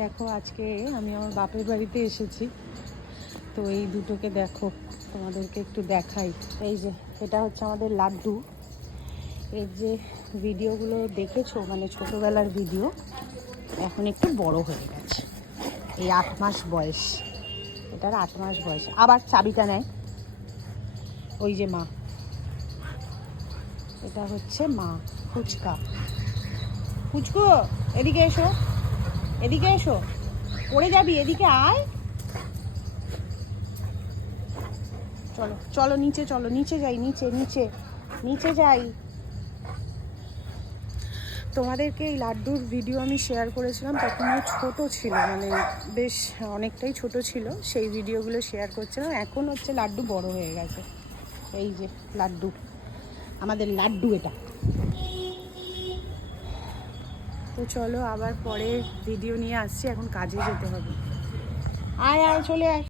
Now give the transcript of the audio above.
দেখো আজকে আমি আমার বাপের বাড়িতে এসেছি, তো এই দুটোকে দেখো, তোমাদেরকে একটু দেখাই। এই যে এটা হচ্ছে আমাদের লাড্ডু। এর যে ভিডিওগুলো দেখেছো, মানে ছোটোবেলার ভিডিও, এখন একটু বড় হয়ে গেছে। এই 8 মাস বয়স, এটার 8 মাস বয়স। আবার চাবিটা নেয়, ওই যে মা, এটা হচ্ছে মা ফুচকা। ফুচকো এদিকে এসো, এদিকে এসো, পড়ে যাবি, এদিকে আয়। চলো চলো নিচে, চলো নিচে যাই, নিচে নিচে নিচে যাই। তোমাদেরকে এই লাড্ডুর ভিডিও আমি শেয়ার করেছিলাম, তখন ও ছোটো ছিল, মানে বেশ অনেকটাই ছোট ছিল। সেই ভিডিওগুলো শেয়ার করছিলাম। এখন হচ্ছে লাড্ডু বড় হয়ে গেছে। এই যে লাড্ডু, আমাদের লাড্ডু এটা। তো চলো আবার পরে ভিডিও নিয়ে আসছি, এখন কাজে যেতে হবে। আয় আয়, চলে আয়।